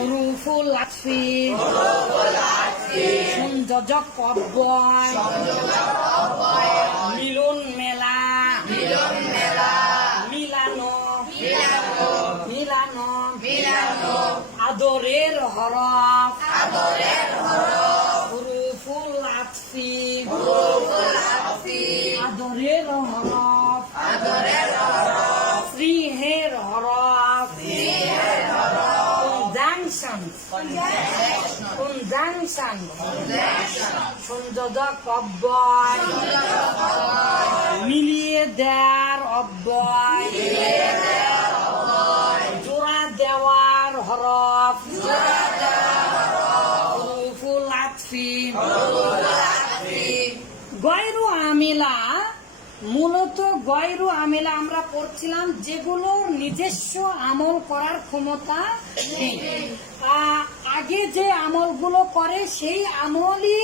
হুরুফুল আতফি সংযোজক মিলন। মেলা মিলন। মেলা মিলানো মিলানো মিলানো আদরের হরফ আদরের হরফ। কনজাংশন সংযোজক অব্যয় মিলিয়ে দেয়ার অব্যয়। জোড়া দেওয়ার হরফ। হুরুফুল আতফি। গয়রু আমিলা মূলত গয়রু আমেলা আমরা পড়ছিলাম যেগুলোর নিজস্ব আমল করার ক্ষমতা নেই। আগে যে আমলগুলো করে সেই আমলই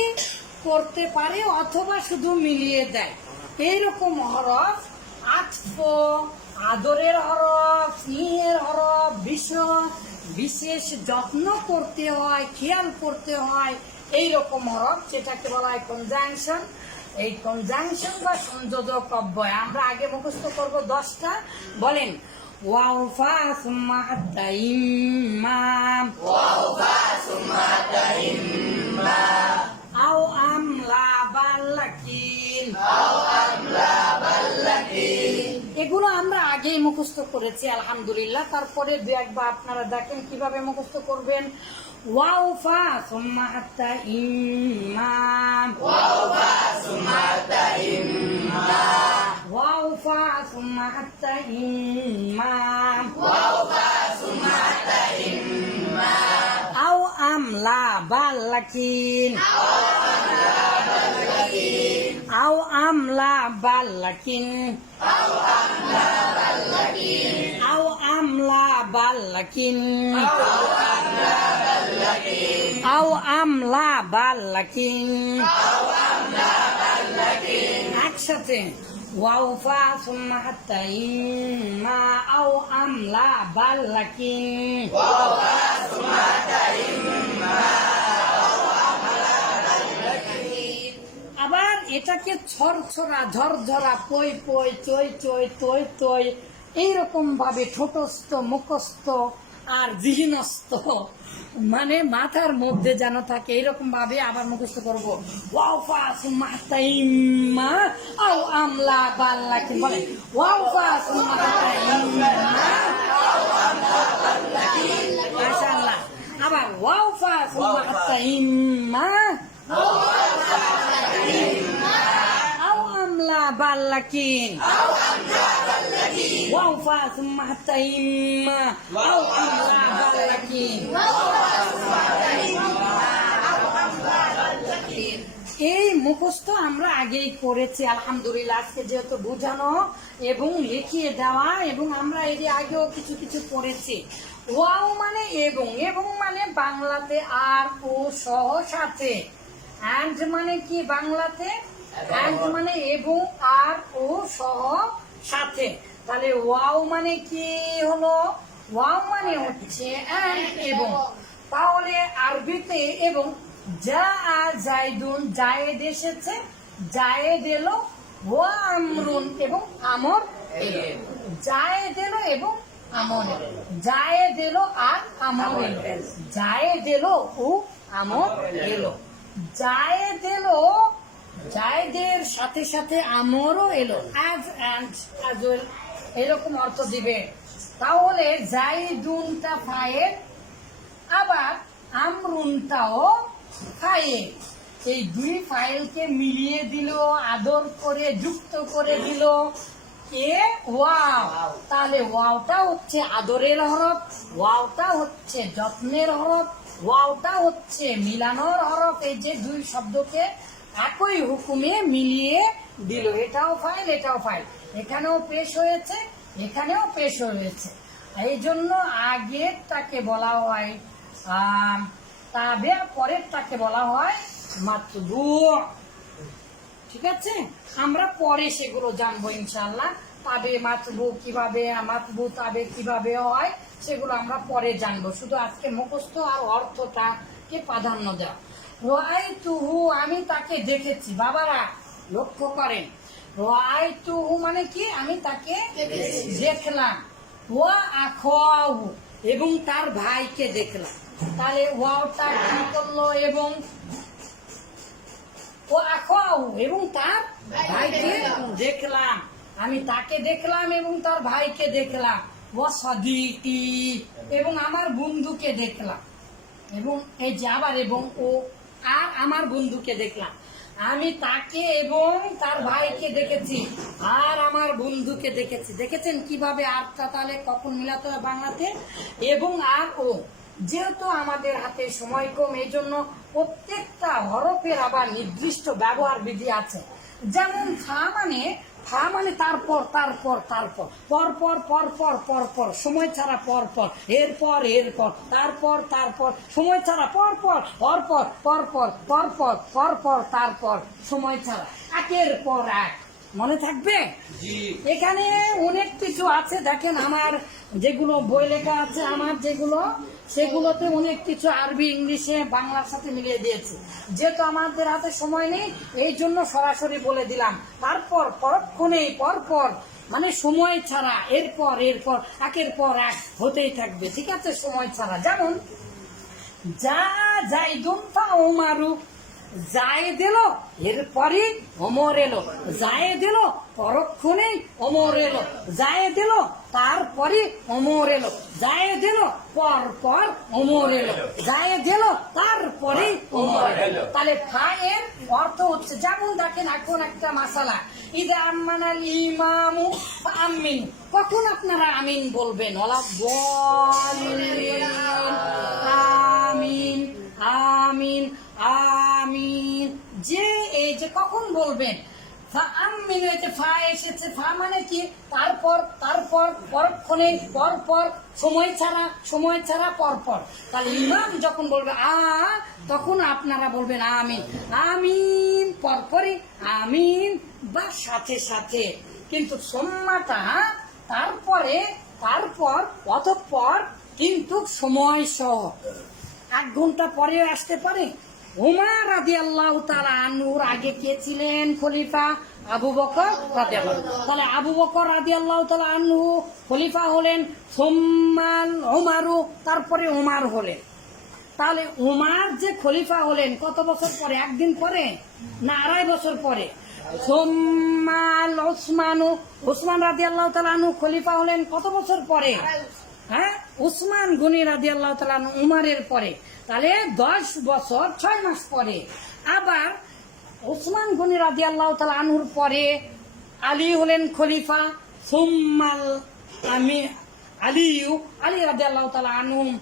করতে পারে অথবা শুধু মিলিয়ে দেয়। এইরকম হরফ, আতফ, আদরের হরফ, স্নেহের হরফ বিষয় বিশেষ যত্ন করতে হয়, খেয়াল করতে হয়, এইরকম হরফ যেটাকে বলা হয় কনজাংশন এই কনজাংশন বা সংযোজক অব্যয়। আমরা আগে মুখস্থ করব দশটা। বলেন আমলা এগুলো আমরা আগেই মুখস্থ করেছি, আলহামদুলিল্লাহ। তারপরে দু একবার আপনারা দেখেন কীভাবে মুখস্থ করবেন। ওয়াউফা সুম্মা হাত্তা ওয়াউফা বাল্লাকিন আও আমলা বাল্লাকিন আও আমলা বাল্লাকিন আও আমলা বাল্লাকিন একসাথে ওয়াউফা সুম্মা হাত্তা ইম্মা, আও আমলা বাল্লাকিন আবার এটাকে ছড়ছড়া ঝরঝরা, পই পই, চই চই তৈ তৈ এইরকম ভাবে ঠোঁটস্থ, মুখস্থ আর জিহিনস্থ মানে মাথার মধ্যে যেন থাকে এইরকম ভাবে আবার মুখস্থ করব। ওয়াউফা সুম্মা তাইম্মা আও আমলা বাল্লা কি বলে ওয়াউফা সুম্মা তাইম্মা মাশাআল্লাহ। আবার ওয়াউফা সুম্মা তাইম্মা أو أملا بالكين وأوفى ثم حتى إما أو أملا بالكين এই মুখস্থ আমরা আগেই করেছি আলহামদুলিল্লাহ আজকে যেহেতু বোঝানো এবং লিখিয়ে দেওয়া এবং আমরা এর আগেও কিছু কিছু পড়েছি ওয়াও মানে এবং এবং মানে বাংলাতে আর ও সহ সাথে অ্যান্ড মানে কি বাংলাতে অ্যান্ড মানে এবং আর ও সহ সাথে। তাহলে ওয়াও মানে কি হলো? ওয়াও মানে হচ্ছে অ্যান্ড এবং। তাহলে আরবিতে এবং যা আর জায়দুন, জায়েদ এসেছে, জায়েদ এলো, ওয়া আমরুন এবং আমর জায়েদ এলো এবং এলো। জায়েদ এলো আর আমর এলো। জায়েদ এলো ও আমর এলো। জায়েদ এলো জায়েদের সাথে সাথে আমরও এলো। অ্যাজ অ্যান্ড অ্যাজ ওয়েল এরকম অর্থ দিবে। তাহলে জাইদুনটা ফায়ের আবার আমরুনটাও ফাইল এই দুই ফাইলকে মিলিয়ে দিল, আদর করে, যুক্ত করে দিল। কে ওয়াও। তাহলে ওয়াওটা হচ্ছে আদরের হরফ, ওয়াওটা হচ্ছে যত্নের হরফ, ওয়াওটা হচ্ছে মিলানোর হরফ। এই যে দুই শব্দকে একই হুকুমে মিলিয়ে দিল। এটাও ফাইল এটাও ফাইল এখানেও পেশ হয়েছে, এখানেও পেশ হয়েছে। এই জন্য আগেরটাকে বলা হয় তাবে পরেরটাকে বলা হয় মাতবু ঠিক আছে? আমরা পরে সেগুলো জানব ইনশাল্লাহ তাবে মাতবু কীভাবে মাতবু তাবে কীভাবে হয়, সেগুলো আমরা পরে জানব। শুধু আজকে মুখস্থ আর অর্থটাকে প্রাধান্য দেওয়া। আমি তাকে দেখেছি। বাবারা, লক্ষ্য করেন। মানে কি? আমি তাকে দেখলাম। ওয়া আখাহু এবং তার ভাইকে দেখলাম। তাহলে ওয়াওটা কি করল এবং ও আখাহু এবং তার ভাইকে দেখলাম। আমি তাকে দেখলাম এবং তার ভাইকে দেখলাম। ও সদিকি, এবং আমার বন্ধুকে দেখলাম। এবং এই যে আবার এবং ও আর আমার বন্ধুকে দেখলাম। আমি তাকে এবং তার ভাইকে দেখেছি। আর আমার বন্ধুকে দেখেছি। দেখেছেন কীভাবে আটটা তাহলে কখন মিলাতে হয় বাংলাতে? এবং আর ও, যেহেতু আমাদের হাতে সময় কম এই জন্য প্রত্যেকটা হরফের আবার নির্দিষ্ট ব্যবহার বিধি আছে। যেমন ফা মানে হা মানে তারপর তারপর তারপর পরপর পরপর পরপর সময় ছাড়া পরপর এরপর এরপর তারপর তারপর সময় ছাড়া পরপর পরপর পরপর পরপর পরপর তারপর সময় ছাড়া একের পর এক মনে থাকবে? এখানে অনেক কিছু আছে দেখেন আমার যেগুলো বই লেখা আছে আমার যেগুলো সেগুলোতে অনেক কিছু আরবি ইংলিশে বাংলার সাথে মিলিয়ে দিয়েছে। যেহেতু আমাদের হাতে সময় নেই এই জন্য সরাসরি বলে দিলাম। তারপর পরক্ষণেই পরপর মানে সময় ছাড়া এরপর এরপর একের পর এক হতেই থাকবে। ঠিক আছে সময় ছাড়া। যেমন যা যাই যাইদুন ফা ওমারু জায়েদ এলো এরপরে অমর এলো। জায়েদ এলো পরক্ষণেই অমর এলো। জায়েদ এলো তারপরে অমর এলো। জায়েদ এলো পর পর অমর এলো। জায়েদ এলো তারপরে অমর এলো। তাহলে ফা এর অর্থ হচ্ছে, যেমন দেখেন এখন একটা মাসালা, ইদা আম্মানাল ইমামু আমিন কখন আপনারা আমিন বলবেন? ওলা বলিন যে, এই যে কখন বলবেন? এসেছে মানে কি? তারপর তারপর, পরক্ষণে পর পর সময় ছাড়া সময় ছাড়া পর পর তাহলে ইমাম যখন তখন আপনারা বলবেন, আমিন আমিন, পরপরই আমিন বা সাথে সাথে। কিন্তু সোম্মাটা তারপরে, তারপর, অতঃপর, কিন্তু সময় সহ এক ঘণ্টা পরে আসতে পারে উমার রাদি আল্লাহ আনুর আগে কে ছিলেন খলিফা? আবু বকর রাদি আল্লাহ তাহলে আবু বকর রাদি আল্লাহ তালা খলিফা হলেন, সোম্মাল ওমারু তারপরে ওমার হলেন। তাহলে উমার যে খলিফা হলেন, কত বছর পরে? একদিন পরে? না, আড়াই বছর পরে? সোম্মাল ওসমানু ওসমান রাজি আল্লাহ তালানু খলিফা হলেন কত বছর পরে? হ্যাঁ? উসমান গনি রাজি আল্লাহ তালানু উমারের পরে। তাহলে দশ বছর, ছয় মাস পরে। আবার ওসমান গনি রাজি আল্লাহ তালানুর পরে আলী হলেন খলিফা, সোম্মাল আমি আলিউ, আলী রাজি আল্লাহ তালা আনু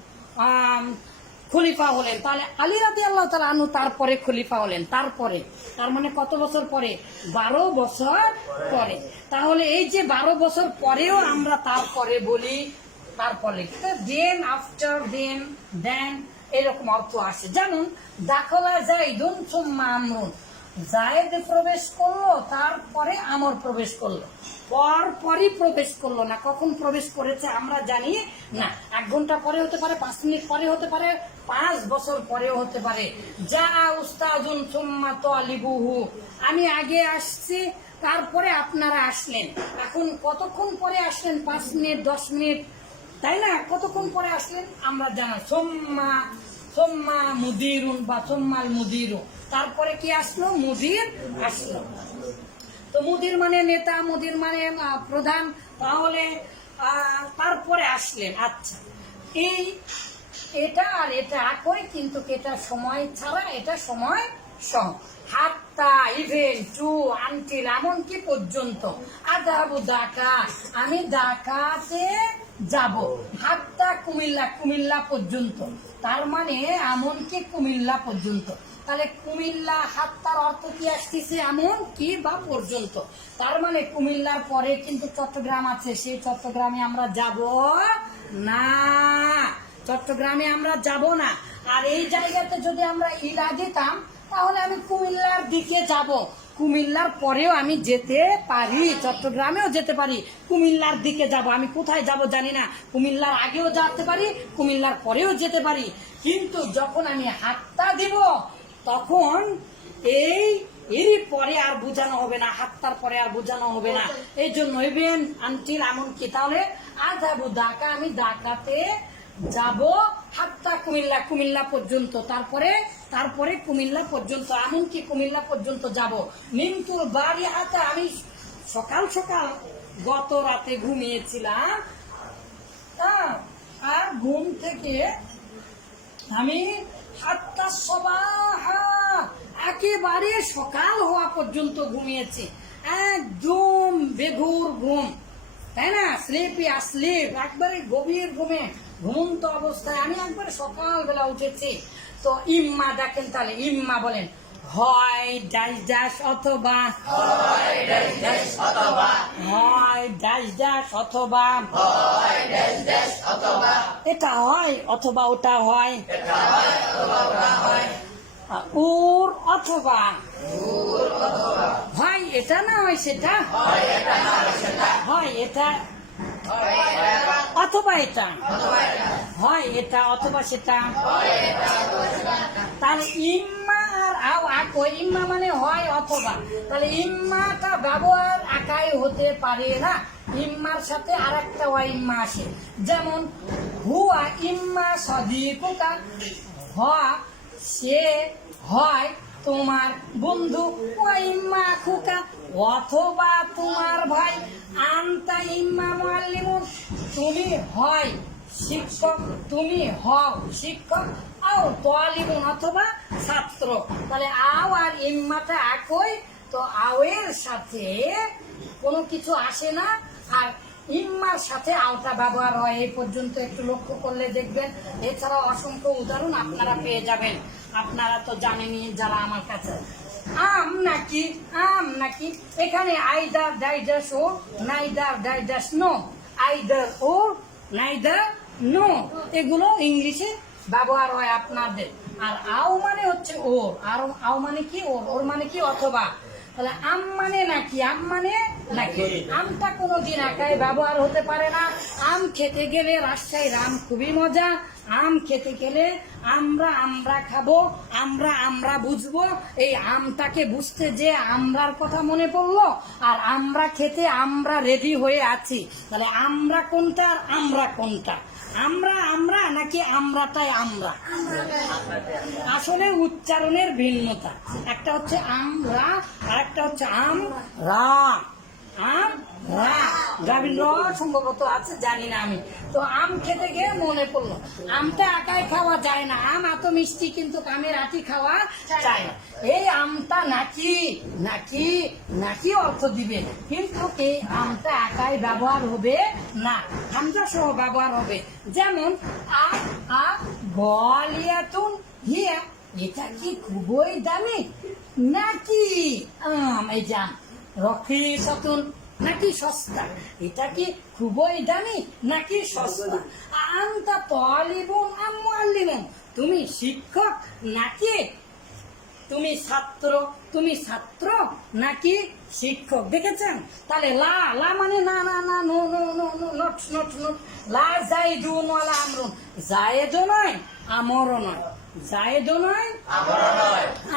খলিফা হলেন। তাহলে আলী রাজি আল্লাহ তালা আনু তারপরে খলিফা হলেন। তারপরে, তার মানে কত বছর পরে? বারো বছর পরে। তাহলে এই যে বারো বছর পরেও আমরা তারপরে বলি তারপরে দেন আফটার দেন দেন এরকম অর্থ আসে। যেমন, দাখলা জাইদুন সুম্মা আমরুন। প্রবেশ করল, তারপরে আমর প্রবেশ করল। পর পরই প্রবেশ করল না। কখন প্রবেশ করেছে আমরা জানি না। এক ঘণ্টা পরে হতে পারে, পাঁচ মিনিট পরে হতে পারে, পাঁচ বছর পরেও হতে পারে। যা উস্তাজুন সুম্মা তালিবুহু। আমি আগে আসছি, তারপরে আপনারা আসলেন। এখন কতক্ষণ পরে আসলেন? পাঁচ মিনিট, দশ মিনিট? তাই না? কতক্ষণ পরে আসলেন? আমরা জানা, সোম্মা সোম্মা মুদিরুন বা সোম্মাল মুদিরু। তারপরে কি আসলো? মুদির আসলো। তো মুদির মানে নেতা, মুদির মানে প্রধান। তাহলে তারপরে আসলেন। আচ্ছা এই, এটা আর এটা একই, কিন্তু এটা সময় ছাড়া, এটা সময় সহ হাত্তা ইভেন টু আনটিল, এমনকি পর্যন্ত। আদাবু ডাকা আমি ডাকাতে যাব। হাত্তা কুমিল্লা কুমিল্লা পর্যন্ত। তার মানে এমনকি কুমিল্লা পর্যন্ত। তাহলে কুমিল্লা হাত্তার অর্থ কি আসতেছে? এমন কি বা পর্যন্ত। তার মানে কুমিল্লার পরে কিন্তু চট্টগ্রাম আছে। সেই চট্টগ্রামে আমরা যাব না। চট্টগ্রামে আমরা যাব না। আর এই জায়গাতে যদি আমরা ইলা দিতাম, তাহলে আমি কুমিল্লার দিকে যাব। কুমিল্লার পরেও আমি যেতে পারি চট্টগ্রামেও যেতে পারি। কুমিল্লার দিকে যাব আমি কোথায় যাব জানি না। কুমিল্লার আগেও যেতে পারি কুমিল্লার পরেও যেতে পারি। কিন্তু যখন আমি হাতটা দিব তখন এই এরই পরে আর বোঝানো হবে না হাতটার পরে আর বোঝানো হবে না। এই জন্য আনটিল এমন কি? তাহলে আর যাব ঢাকা আমি ঢাকাতে যাব হাতটা কুমিল্লা কুমিল্লা পর্যন্ত। তারপরে তারপরে কুমিল্লা পর্যন্ত, এমনকি কুমিল্লা পর্যন্ত যাব। নিমতুল বাড়ি হাতে আমি সকাল সকাল গত রাতে ঘুমিয়েছিলাম। আর ঘুম থেকে আমি সাতটা সবাহা একেবারে সকাল হওয়া পর্যন্ত ঘুমিয়েছি। একদম বেঘুর ঘুম। তাই না? স্লিপি আসলিপ একবারে গভীর ঘুমে ঘুমন্ত অবস্থায়। আমি একবারে সকালবেলা উঠেছি। তো ইম্মা দেখেন তাহলে ইম্মা বলেন হয় ডাস ডাস অথবা হয় ডাস ডাস অথবা এটা হয় অথবা ওটা হয়। আহ, উর অথবা। হয় এটা না হয় সেটা? হয় এটা অথবা এটা। হয় এটা অথবা সেটা। তাহলে ইম্মা আর আও আকো ইম্মা মানে হয় অথবা। তাহলে ইম্মাটা ব্যবহার একাই হতে পারে না। ইম্মার সাথে আর একটা ইম্মা আসে যেমন হুয়া ইম্মা সদিকুকা হওয়া সে হয় তোমার বন্ধু ওয়া ইম্মা খুকা অথবা তোমার ভাই আন্তা ইম্মা মুআল্লিমুন তুমি হয় শিক্ষক, তুমি হও শিক্ষক, আও তোয়ালিমুন অথবা ছাত্র। তাহলে আও আর ইম্মাটা একই, তো আওয়ের সাথে কোনো কিছু আসে না। আর ইম্মার সাথে আওটা ব্যবহার হয়, এই পর্যন্ত একটু লক্ষ্য করলে দেখবেন। এছাড়া অসংখ্য উদাহরণ আপনারা পেয়ে যাবেন। আপনারা তো জানেনই যারা আমার কাছে। আম নাকি আম নাকি? এখানে আইদার ডাইডাস or neither ডাইডাস nor. Either or neither nor. এগুলো ইংলিশে ব্যবহার হয় আপনাদের। আর আও মানে হচ্ছে ওর। আর আও মানে কি ওর? ওর মানে কি অথবা? তাহলে আম মানে নাকি? আম মানে নাকি? আমটা কোনোদিন একাই ব্যবহার হতে পারে না। আম খেতে গেলে রাজশাহীর আম খুবই মজা। আম খেতে গেলে আমরা আমরা খাব, আমরা আমরা বুঝব। এই আমটাকে বুঝতে যে আমরার কথা মনে পড়ল, আর আমরা খেতে আমরা রেডি হয়ে আছি। তাহলে আমরা কোনটা আর আমরা কোনটা? আমরা আমরা নাকি আমরাটাই আমরা? আসলে উচ্চারণের ভিন্নতা। একটা হচ্ছে আমরা, আর একটা হচ্ছে আম, রা। আম রা গাভীর র সম্ভবত আছে, জানি না আমি। তো আম খেতে গিয়ে মনে পড়ল, আমটা একাই খাওয়া যায় না। আম এত মিষ্টি, কিন্তু আমের আটি খাওয়া যায় না। এই আমটা নাকি নাকি নাকি অর্থ দিবে? কিন্তু এই আমটা একাই ব্যবহার হবে না। হামজা সহ ব্যবহার হবে। যেমন, আ আ গলিয়াতুন হিয়া, এটা কি খুবই দামি? নাকি আম, এই জাম রকি সতুন নাকি সস্তা? এটা কি খুবই দামি নাকি সস্তা? আমটা তলিবুন আম মুআল্লিমুন। তুমি শিক্ষক নাকি? তুমি ছাত্র? তুমি ছাত্র নাকি শিক্ষক? দেখেছেন? তাহলে লা লা মানে না না না no no no no not not not লা জাইদুন ওয়ালা আমরুন। জায়েদও নয় আমরও নয়। জায়েদও নয়।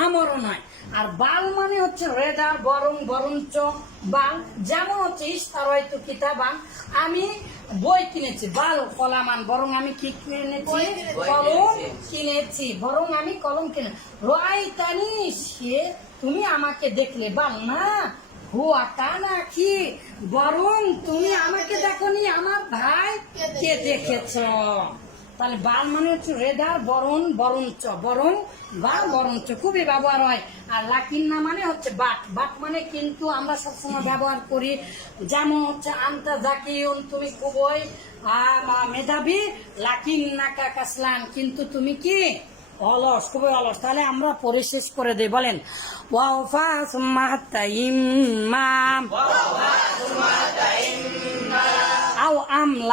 আমরও নয়। আর বাল মানে হচ্ছে রেডার বরং বরঞ্চ বাল। যেমন হচ্ছে ইস্তার হয়তো কিতাবান আমি বই কিনেছি বাল কলামান বরং আমি কি কিনেছি? কলম কিনেছি। বরং আমি কলম কিনে রাইতানি সে তুমি আমাকে দেখলে বাল না হুয়া তা নাকি? বরং তুমি আমাকে দেখনি আমার ভাই কে দেখেছ? তাহলে বাল মানে হচ্ছে রেদার বরণ বরঞ্চ বরং বা বরঞ্চ খুবই ব্যবহার হয়। আর লাকিন্না মানে হচ্ছে বাট। বাট মানে কিন্তু আমরা সবসময় ব্যবহার করি। যেমন হচ্ছে আন্তা জাকিউন, তুমি খুবই মা- মেধাবী। লাকিন্না কাকাসলান কিন্তু তুমি কি? অলস, খুবই অলস। তাহলে আমরা পরে শেষ করে দিই, বলেন। ওয়াফা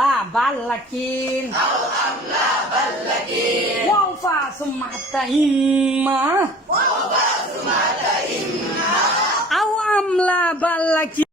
সুম্মা হাত্তা ইম্মাম আও আমলা বাল লাকিন ওয়াফা সুম্মা হাত্তা ইম্মা বাল্লা কি